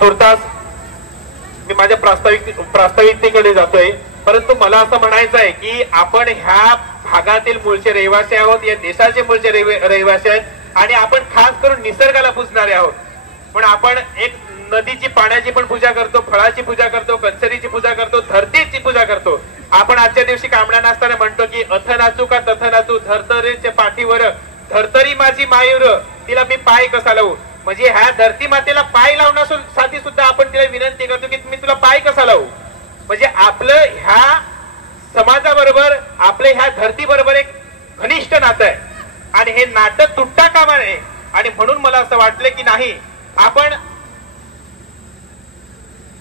तुर्तास मी माझ्या प्रास्ताविकतेकडे जातोय, परंतु मला असं म्हणायचं आहे की आपण ह्या भागातील मूळचे रहिवासी आहोत, या देशाचे मूळचे रहिवासी आहेत आणि आपण खास करून निसर्गाला पूजणारे आहोत. पण आपण एक नदीची पाण्याची पण पूजा करतो, फळाची पूजा करतो, कंसरीची पूजा करतो, धरतीची पूजा करतो. आपण आजच्या दिवशी कांबळा नाचताना म्हणतो की अथ नाचू का तथ नाचू, धरतरीच्या पाठीवर धरतरी माझी मायूर, तिला मी पाय कसा लावू. म्हणजे ह्या धरती मातेला पाय लावण्यासाठी सुद्धा आपण तिला विनंती करतो की मी तुला पाय कसा लावू. म्हणजे आपलं ह्या समाजाबरोबर, आपल्या ह्या धरती बरोबर एक घनिष्ठ नातं आहे आणि हे नातं तुटता कामा नये. आणि म्हणून मला असं वाटलं की नाही, आपण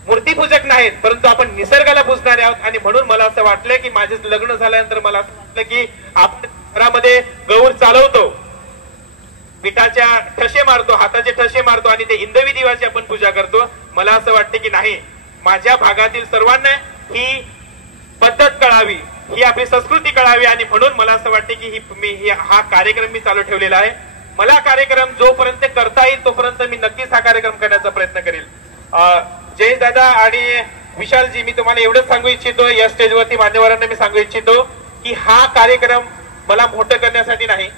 मूर्तीपूजक नाहीत, परंतु आपण निसर्गाला पूजणारे आहोत. आणि म्हणून मला असं वाटलं की माझे लग्न झाल्यानंतर मला असं वाटलं की आपण घरामध्ये गौर चालवतो, पिठाच्या ठसे मारतो, हाताचे ठसे मारतो आणि ते हिंदवी दिवाची आपण पूजा करतो. मला असं वाटतं की नाही, माझ्या भागातील सर्वांना ही पद्धत कळावी, ही आपली संस्कृती कळावी. आणि म्हणून मला असं वाटतं की हा कार्यक्रम मी चालू ठेवलेला आहे. मला कार्यक्रम जोपर्यंत करता येईल तोपर्यंत मी नक्कीच हा कार्यक्रम करण्याचा प्रयत्न करेल. जय दादा आणि विशालजी, मी तुम्हाला एवढंच सांगू इच्छितो, या स्टेजवरती मान्यवरांना मी सांगू इच्छितो की हा कार्यक्रम मला मोठं करण्यासाठी नाही,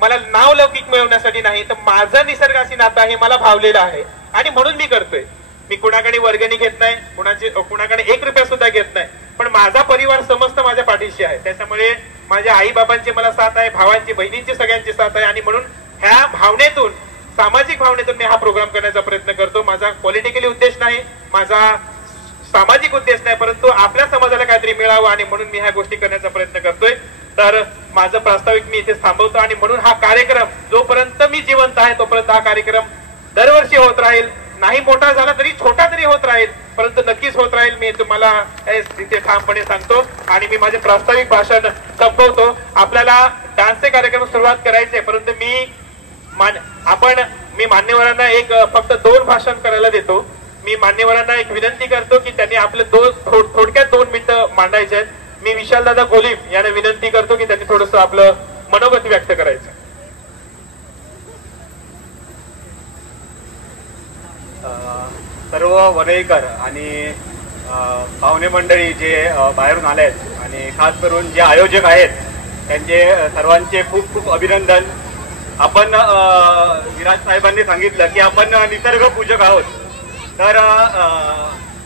मला नाव लौकिक मिळवण्यासाठी नाही, तर माझं निसर्गाशी नातं आहे, मला भावलेलं आहे आणि म्हणून मी करतोय. मी कुणाकडे वर्गणी घेत नाही, कुणाकडे 1 रुपया सुद्धा घेत नाही, पण माझा परिवार समस्त माझ्या पाठीशी आहे. त्याच्यामुळे माझ्या आई बाबांची मला साथ आहे, भावांची बहिणींची सगळ्यांची साथ आहे. आणि म्हणून ह्या भावनेतून, सामाजिक भावनेतून मी हा प्रोग्राम करण्याचा प्रयत्न करतो. माझा पॉलिटिकली उद्देश नाही, माझा सामाजिक उद्देश नाही, परंतु आपल्या समाजाला काहीतरी मिळावं आणि म्हणून मी ह्या गोष्टी करण्याचा प्रयत्न करतोय. तर माझं प्रास्ताविक मी इथे थांबवतो आणि म्हणून हा कार्यक्रम जोपर्यंत मी जिवंत आहे तोपर्यंत हा कार्यक्रम दरवर्षी होत राहील. नाही मोठा झाला तरी, छोटा तरी होत राहील, परंतु नक्कीच होत राहील. मी तुम्हाला तिथे ठामपणे सांगतो आणि मी माझे प्रास्ताविक भाषण संपवतो. आपल्याला डान्सचे कार्यक्रम सुरुवात करायचे, परंतु मी मान्यवरांना फक्त 2 भाषण करायला देतो. मी मान्यवरांना एक विनंती करतो की त्यांनी आपले थोडक्यात 2 मिनिटं मांडायचे आहेत. मी विशालदादा गोलीम यांना विनंती करतो की त्यांनी थोडंसं आपलं मनोगत व्यक्त करायचं. सर्व वरळीकर आणि पाहुणे मंडळी जे बाहेरून आले आहेत आणि खास करून जे आयोजक आहेत त्यांचे सर्वांचे खूप खूप अभिनंदन. आपण विराज साहेबांनी सांगितलं की आपण निसर्ग पूजक आहोत, तर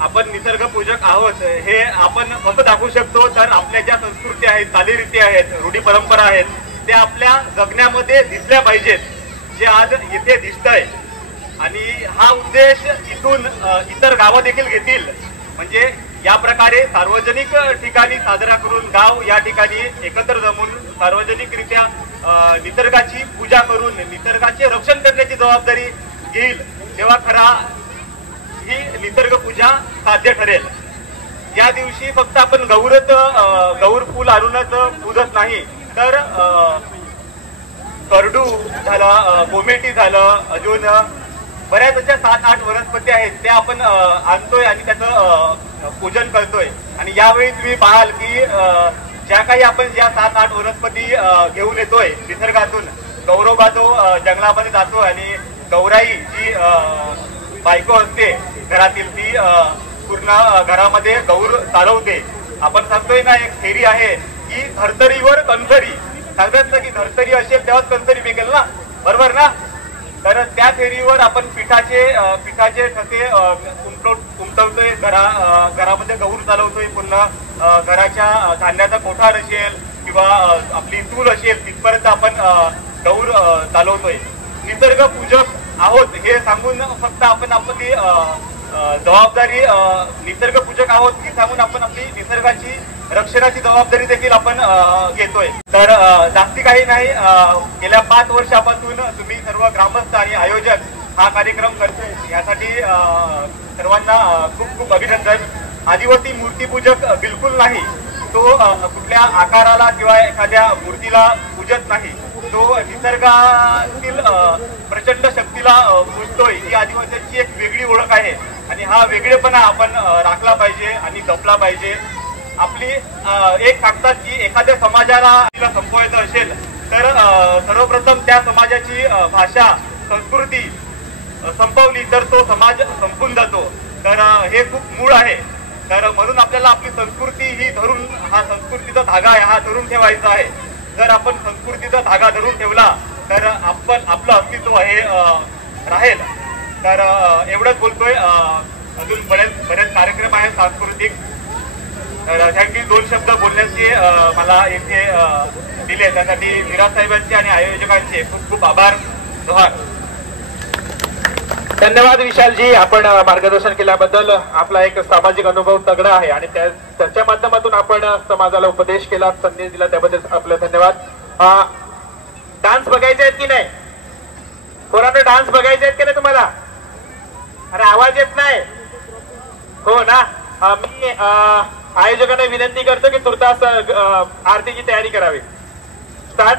आपण निसर्ग पूजक आहोत हे आपण कसं दाखवू शकतो, तर आपल्या ज्या संस्कृती आहेत, चालीरीती आहेत, रूढी परंपरा आहेत, ते आपल्या जगण्यामध्ये दिसल्या पाहिजेत, जे आज इथे दिसतंय. आणि हा उद्देश इथून इतर गावं देखील घेतील. म्हणजे या प्रकारे सार्वजनिक ठिकाणी साजरा करून गाव या ठिकाणी एकत्र जमून सार्वजनिकरित्या निसर्गाची पूजा करून निसर्गाचे रक्षण करण्याची जबाबदारी घेईल, तेव्हा खरा ही निसर्ग पूजा साध्य ठरेल. या दिवशी फक्त आपण गौर फूल आणूनच पूजत नाही, तर करडू झालं, कोमेटी झालं, अजून बऱ्याच अशा 7-8 वनस्पती आहेत त्या आपण आणतोय आणि त्याचं पूजन करतोय. आणि यावेळी तुम्ही पाहाल की ज्या काही आपण ज्या 7-8 वनस्पती घेऊन येतोय निसर्गातून, गौरोबा जो जंगलामध्ये जातो आणि गौराई जी बायको असते घरातील, ती पूर्ण घरामध्ये गौर चालवते. आपण सांगतोय ना, एक थेरी आहे की धर्तरीवर कंसरी, सांगतात ना की धर्तरी असेल तेव्हाच कंसरी पेकेल ना, बरोबर ना. तर त्या फेरीवर आपण पिठाचे ठसे उमटवतोय, घरामध्ये गौर चालवतोय, पुन्हा घराच्या धान्याचा कोठार असेल किंवा आपली चूल असेल तिथपर्यंत आपण गौर चालवतोय. निसर्ग पूजक आहोत हे सांगून फक्त आपण आपली जबाबदारी निसर्ग पूजक आहोत ही सांगून आपण आपली निसर्गाची रक्षणाची जबाबदारी देखील आपण घेतोय. तर जास्ती काही नाही, गेल्या 5 वर्षापासून तुम्ही सर्व ग्रामस्थ आणि आयोजक हा कार्यक्रम करतोय, यासाठी सर्वांना खूप खूप अभिनंदन. आदिवासी मूर्तीपूजक बिलकुल नाही, तो कुठल्या आकाराला किंवा एखाद्या मूर्तीला पूजत नाही, तो निसर्गातील प्रचंड शक्तीला पूजतोय. ही आदिवासींची एक वेगळी ओळख आहे आणि हा वेगळेपणा आपण राखला पाहिजे आणि जपला पाहिजे. आपली एक सांगतात की एखाद्या समाजाला संपवायचं असेल तर सर्वप्रथम त्या समाजाची भाषा, संस्कृती संपवली तर तो समाज संपून जातो. तर हे खूप मूळ आहे. तर म्हणून आपल्याला आपली संस्कृती ही धरून, हा संस्कृतीचा धागा आहे हा धरून ठेवायचा आहे. जर आपण संस्कृतीचा धागा धरून ठेवला तर आपलं अस्तित्व हे राहील. तर एवढंच बोलतोय. अजून बरेच कार्यक्रम आहेत सांस्कृतिक. तर थँक्यू. 2 शब्द बोलण्याचे मला इथे दिले त्यासाठी विराज साहेबांचे आणि आयोजकांचे खूप खूप आभार. जोहार. धन्यवाद विशालजी, आपण मार्गदर्शन केल्याबद्दल. आपला एक सामाजिक अनुभव तगडा आहे आणि त्याच्या माध्यमातून आपण समाजाला उपदेश केला, संदेश दिला, त्याबद्दल आपले धन्यवाद. डान्स बघायचे आहेत की नाही? पोरांनो डान्स बघायचे आहेत की नाही तुम्हाला? अरे आवाज येत नाही. हो ना. मी आयोजकांना विनंती करतो की तुर्तास आरतीची तयारी करावी. स्टार्ट.